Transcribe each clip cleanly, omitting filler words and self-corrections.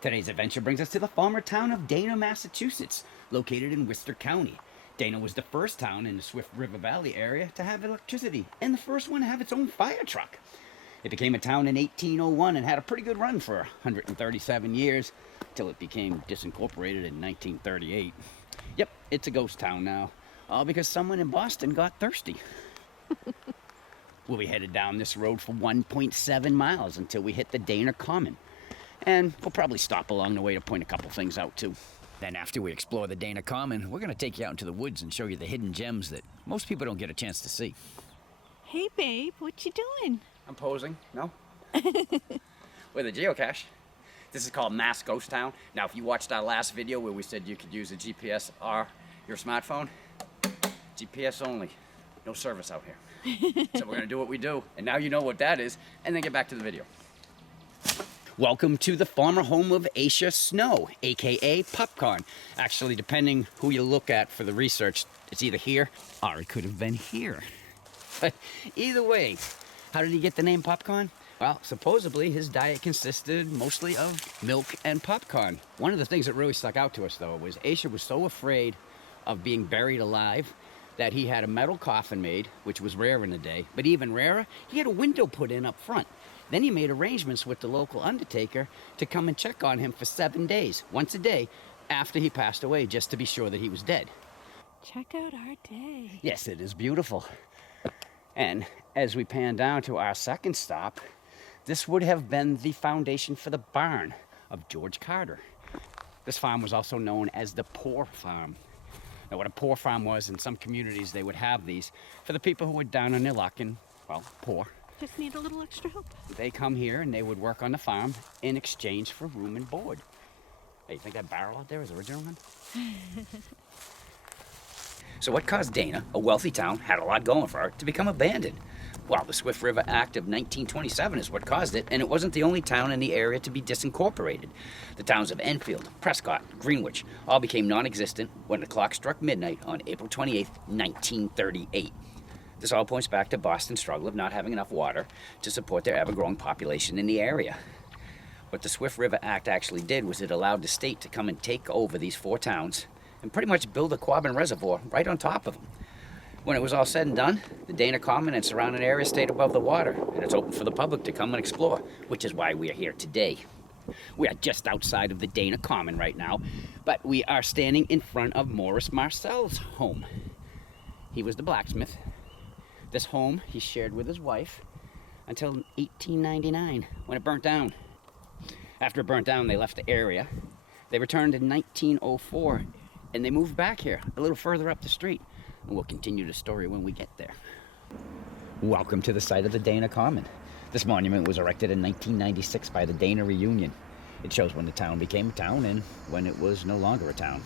Today's adventure brings us to the former town of Dana, Massachusetts, located in Worcester County. Dana was the first town in the Swift River Valley area to have electricity, and the first one to have its own fire truck. It became a town in 1801 and had a pretty good run for 137 years, till it became disincorporated in 1938. Yep, it's a ghost town now, all because someone in Boston got thirsty. We'll be headed down this road for 1.7 miles until we hit the Dana Common. And we'll probably stop along the way to point a couple things out too. Then after we explore the Dana Common, we're going to take you out into the woods and show you the hidden gems that most people don't get a chance to see. Hey babe, what you doing? I'm posing, no? With a geocache. This is called Mass Ghost Town. Now if you watched our last video where we said you could use a GPS or your smartphone, GPS only, no service out here. So we're going to do what we do, and now you know what that is, and then get back to the video. Welcome to the former home of Asia Snow, aka Popcorn. Actually, depending who you look at for the research, it's either here or it could have been here. But either way, how did he get the name Popcorn? Well, supposedly his diet consisted mostly of milk and popcorn. One of the things that really stuck out to us, though, was Asia was so afraid of being buried alive that he had a metal coffin made, which was rare in the day. But even rarer, he had a window put in up front. Then he made arrangements with the local undertaker to come and check on him for 7 days, once a day, after he passed away, just to be sure that he was dead. Check out our day. Yes, it is beautiful. And as we pan down to our second stop, this would have been the foundation for the barn of George Carter. This farm was also known as the Poor Farm. Now, what a poor farm was, in some communities they would have these for the people who were down on their luck and, well, poor. Just need a little extra help. They come here and they would work on the farm in exchange for room and board. Hey, you think that barrel out there is the original one? So what caused Dana, a wealthy town, had a lot going for it, to become abandoned? Well, the Swift River Act of 1927 is what caused it, and it wasn't the only town in the area to be disincorporated. The towns of Enfield, Prescott, Greenwich all became non-existent when the clock struck midnight on April 28, 1938. This all points back to Boston's struggle of not having enough water to support their ever-growing population in the area. What the Swift River Act actually did was it allowed the state to come and take over these 4 towns and pretty much build a Quabbin Reservoir right on top of them. When it was all said and done, the Dana Common and surrounding areas stayed above the water, and it's open for the public to come and explore, which is why we are here today. We are just outside of the Dana Common right now, but we are standing in front of Morris Marcel's home. He was the blacksmith. This home he shared with his wife until 1899, when it burnt down. After it burnt down, they left the area. They returned in 1904, and they moved back here, a little further up the street. And we'll continue the story when we get there. Welcome to the site of the Dana Common. This monument was erected in 1996 by the Dana Reunion. It shows when the town became a town and when it was no longer a town.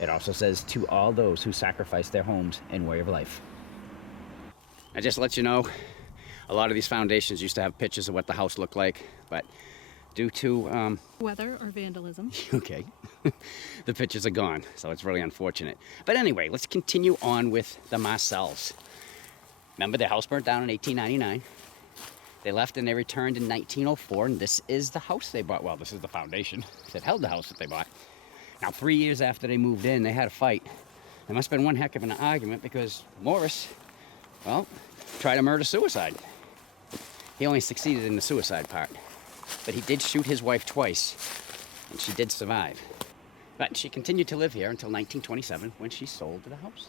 It also says, to all those who sacrificed their homes and way of life. I just let you know, a lot of these foundations used to have pictures of what the house looked like, but due to Weather or vandalism. okay, the pictures are gone, so it's really unfortunate. But anyway, let's continue on with the Marcels. Remember, their house burnt down in 1899. They left and they returned in 1904, and this is the house they bought. Well, this is the foundation that held the house that they bought. Now, 3 years after they moved in, they had a fight. There must have been one heck of an argument because Morris, well, tried to murder-suicide. He only succeeded in the suicide part. But he did shoot his wife twice, and she did survive. But she continued to live here until 1927, when she sold the house.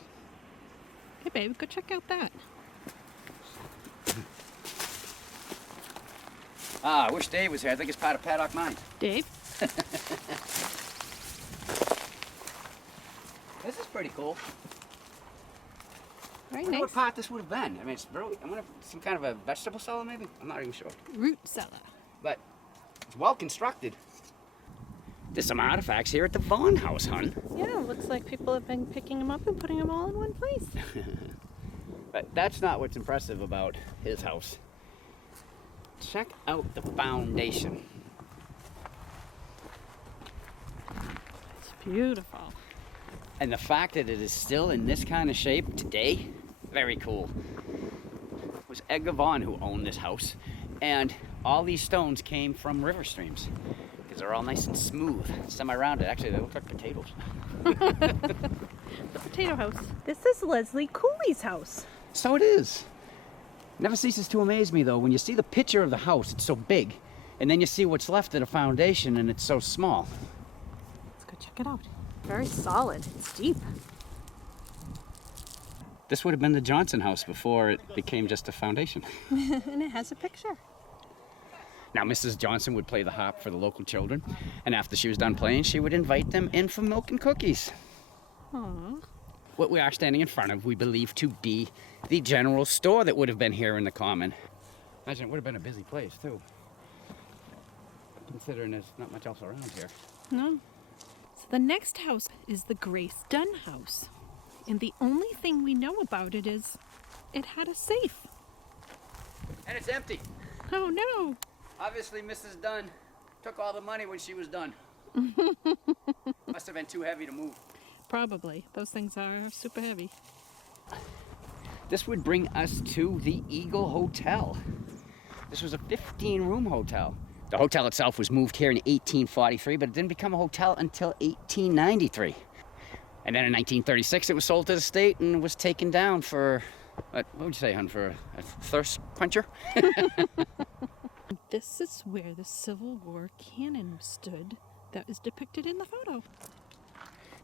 Hey babe, go check out that. I wish Dave was here. I think it's part of Paddock Mine. Dave? This is pretty cool. Very I wonder nice. what part this would have been. I mean, it's really, I wonder if some kind of a vegetable cellar, maybe? I'm not even sure. Root cellar. But it's well constructed. There's some artifacts here at the Vaughn house, hon. Yeah, looks like people have been picking them up and putting them all in one place. But that's not what's impressive about his house. Check out the foundation. It's beautiful. And the fact that it is still in this kind of shape today, very cool. It was Edgar Vaughn who owned this house, and all these stones came from river streams. because they're all nice and smooth, semi-rounded. Actually, they look like potatoes. The potato house. This is Leslie Cooley's house. So it is. Never ceases to amaze me, though, when you see the picture of the house, it's so big, and then you see what's left of the foundation, and it's so small. Let's go check it out. Very solid. It's deep. This would have been the Johnson house before it became just a foundation. And it has a picture. Now, Mrs. Johnson would play the harp for the local children, and after she was done playing, she would invite them in for milk and cookies. Aww. What we are standing in front of, we believe to be the general store that would have been here in the common. Imagine it would have been a busy place, too. Considering there's not much else around here. No. So the next house is the Grace Dunn house. And the only thing we know about it is it had a safe. And it's empty. Oh no. Obviously, Mrs. Dunn took all the money when she was done. Must have been too heavy to move. Probably. Those things are super heavy. This would bring us to the Eagle Hotel. This was a 15-room hotel. The hotel itself was moved here in 1843, but it didn't become a hotel until 1893. And then in 1936, it was sold to the state and was taken down for, what would you say, hon, for a thirst quencher? This is where the Civil War cannon stood that is depicted in the photo.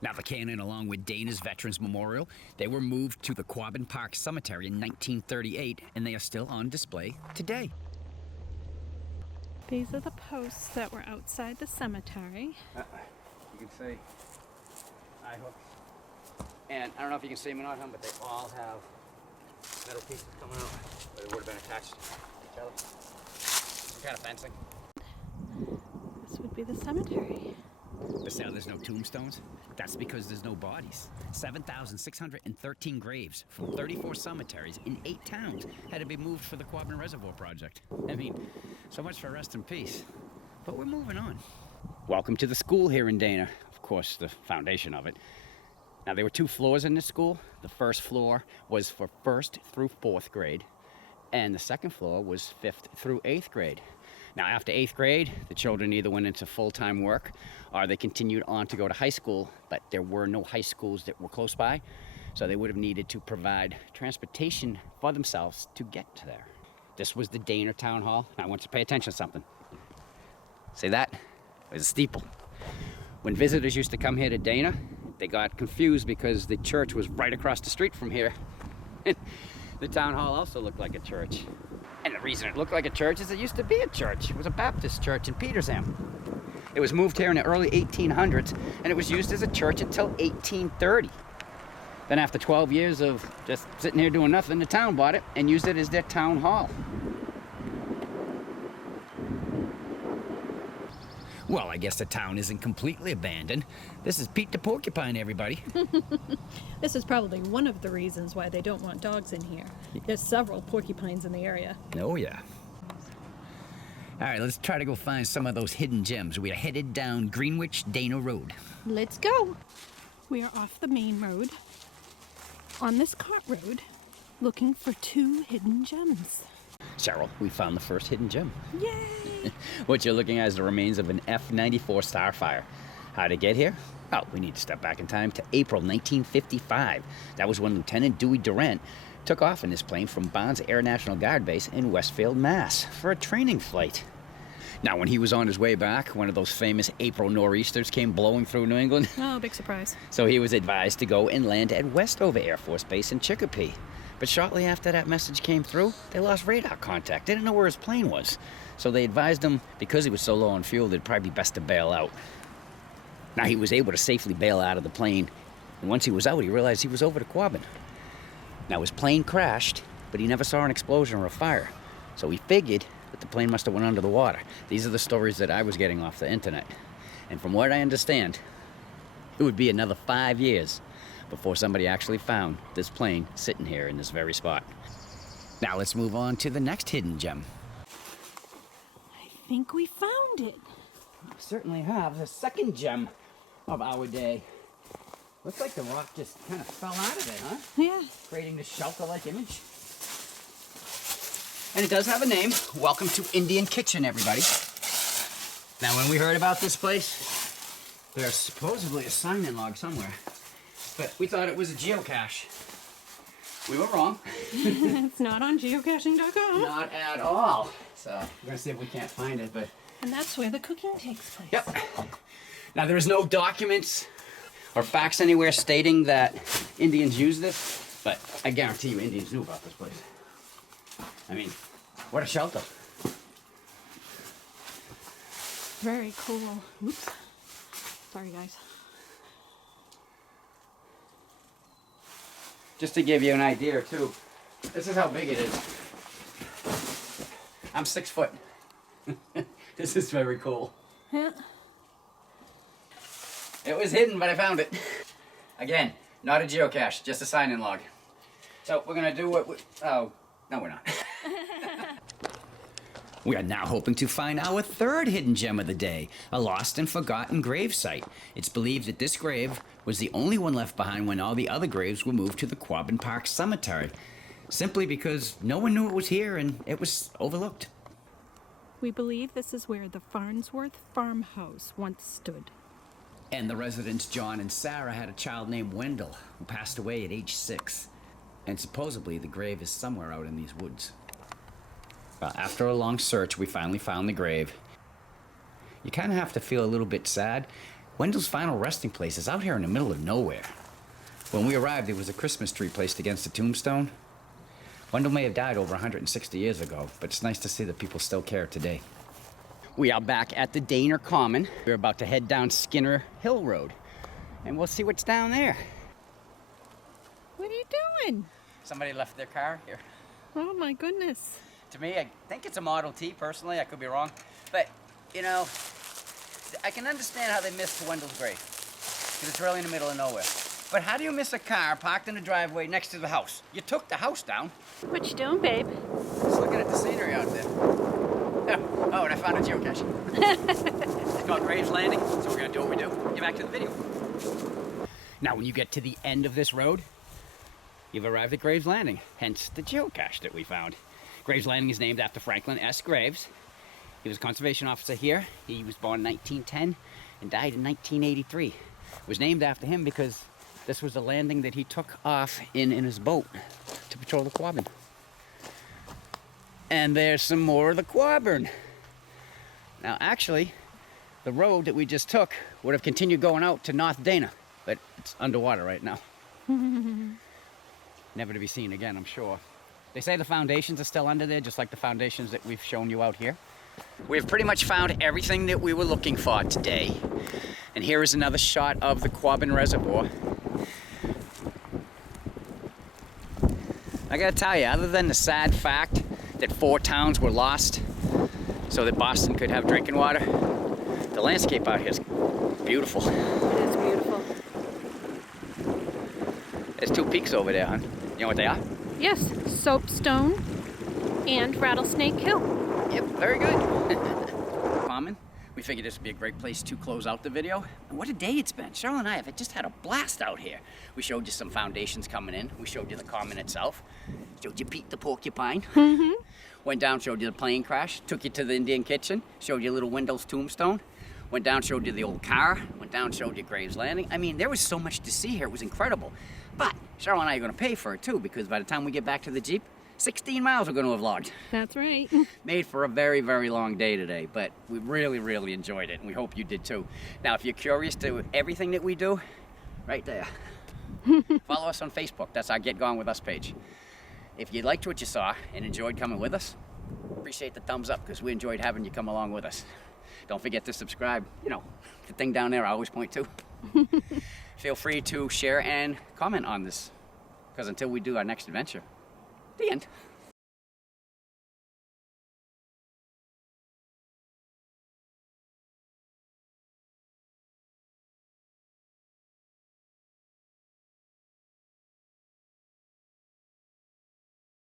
Now, the cannon, along with Dana's Veterans Memorial, they were moved to the Quabbin Park Cemetery in 1938, and they are still on display today. These are the posts that were outside the cemetery. You can see eye hooks. And I don't know if you can see them or not, hon, but they all have metal pieces coming out, but it would have been attached to each other. Some kind of fencing. This would be the cemetery. But now there's no tombstones. That's because there's no bodies. 7,613 graves from 34 cemeteries in 8 towns had to be moved for the Quabbin Reservoir project. I mean, so much for rest in peace. But we're moving on. Welcome to the school here in Dana. Of course, the foundation of it. Now, there were 2 floors in this school. The first floor was for 1st through 4th grade, and the second floor was 5th through 8th grade. Now, after 8th grade, the children either went into full-time work or they continued on to go to high school, but there were no high schools that were close by, so they would have needed to provide transportation for themselves to get there. This was the Dana Town Hall. Now, I want you to pay attention to something. See that? It was a steeple. When visitors used to come here to Dana, they got confused because the church was right across the street from here. The town hall also looked like a church. And the reason it looked like a church is it used to be a church. It was a Baptist church in Petersham. It was moved here in the early 1800s, and it was used as a church until 1830. Then after 12 years of just sitting here doing nothing, the town bought it and used it as their town hall. Well, I guess the town isn't completely abandoned. This is Pete the Porcupine, everybody. This is probably one of the reasons why they don't want dogs in here. There's several porcupines in the area. Oh, yeah. All right, let's try to go find some of those hidden gems. We are headed down Greenwich Dana Road. Let's go. We are off the main road on this cart road looking for 2 hidden gems. Cheryl, we found the first hidden gem. Yay! What you're looking at is the remains of an F-94 Starfire. How to get here? Oh, we need to step back in time to April 1955. That was when Lieutenant Dewey Durant took off in this plane from Barnes Air National Guard Base in Westfield, Mass. for a training flight. Now, when he was on his way back, one of those famous April nor'easters came blowing through New England. Oh, big surprise. So he was advised to go and land at Westover Air Force Base in Chicopee. But shortly after that message came through, they lost radar contact. They didn't know where his plane was. So they advised him, because he was so low on fuel, it'd probably be best to bail out. Now, he was able to safely bail out of the plane. And once he was out, he realized he was over to Quabbin. Now, his plane crashed, but he never saw an explosion or a fire. So he figured that the plane must have went under the water. These are the stories that I was getting off the internet. And from what I understand, it would be another 5 years before somebody actually found this plane sitting here in this very spot. Now let's move on to the next hidden gem. I think we found it. We certainly have the second gem of our day. Looks like the rock just kind of fell out of it, huh? Yeah. Creating this shelter-like image. And it does have a name. Welcome to Indian Kitchen, everybody. Now, when we heard about this place, there's supposedly a sign-in log somewhere, but we thought it was a geocache. We were wrong. It's not on geocaching.com. Not at all. So we're gonna see if we can't find it, but. And that's where the cooking takes place. Yep. Now, there is no documents or facts anywhere stating that Indians use this, but I guarantee you Indians knew about this place. I mean, what a shelter. Very cool. Oops. Sorry, guys. Just to give you an idea, too, this is how big it is. I'm 6 foot. This is very cool. Yeah. It was hidden, but I found it. Again, not a geocache, just a sign-in log. So we're gonna do what we... Oh, no we're not. We are now hoping to find our third hidden gem of the day, a lost and forgotten grave site. It's believed that this grave was the only one left behind when all the other graves were moved to the Quabbin Park Cemetery, simply because no one knew it was here and it was overlooked. We believe this is where the Farnsworth farmhouse once stood. And the residents John and Sarah had a child named Wendell, who passed away at age 6. And supposedly the grave is somewhere out in these woods. Well, after a long search, we finally found the grave. You kind of have to feel a little bit sad. Wendell's final resting place is out here in the middle of nowhere. When we arrived, there was a Christmas tree placed against the tombstone. Wendell may have died over 160 years ago, but it's nice to see that people still care today. We are back at the Dana Common. We're about to head down Skinner Hill Road, and we'll see what's down there. What are you doing? Somebody left their car here. Oh my goodness. To me, I think it's a Model T, personally. I could be wrong. But, you know, I can understand how they missed Wendell's grave, because it's really in the middle of nowhere. But how do you miss a car parked in the driveway next to the house? You took the house down. What you doing, babe? Just looking at the scenery out there. Oh, and I found a geocache. It's called Graves Landing, so we're gonna do what we do. Get back to the video. Now, when you get to the end of this road, you've arrived at Graves Landing, hence the geocache that we found. Graves Landing is named after Franklin S. Graves. He was a conservation officer here. He was born in 1910 and died in 1983. It was named after him because this was the landing that he took off in his boat to patrol the Quabbin. And there's some more of the Quabbin. Now, actually, the road that we just took would have continued going out to North Dana, but it's underwater right now. Never to be seen again, I'm sure. They say the foundations are still under there, just like the foundations that we've shown you out here. We've pretty much found everything that we were looking for today. And here is another shot of the Quabbin Reservoir. I gotta tell you, other than the sad fact that 4 towns were lost so that Boston could have drinking water, the landscape out here is beautiful. It is beautiful. There's 2 peaks over there, hon. You know what they are? Yes, Soapstone and Rattlesnake Hill. Yep, very good. Common. We figured this would be a great place to close out the video. And what a day it's been. Cheryl and I have just had a blast out here. We showed you some foundations coming in. We showed you the common itself. Showed you Pete the porcupine. Went down, showed you the plane crash. Took you to the Indian kitchen. Showed you little Wendell's tombstone. Went down, showed you the old car. Went down, showed you Graves Landing. I mean, there was so much to see here. It was incredible. But Cheryl and I are going to pay for it too, because by the time we get back to the Jeep, 16 miles we're going to have logged. That's right. Made for a very, very long day today, but we really, really enjoyed it, and we hope you did too. Now, if you're curious to everything that we do, right there. Follow us on Facebook. That's our Get Gone With Us page. If you liked what you saw and enjoyed coming with us, appreciate the thumbs up, because we enjoyed having you come along with us. Don't forget to subscribe. You know, the thing down there I always point to. Feel free to share and comment on this, because until we do our next adventure, the end.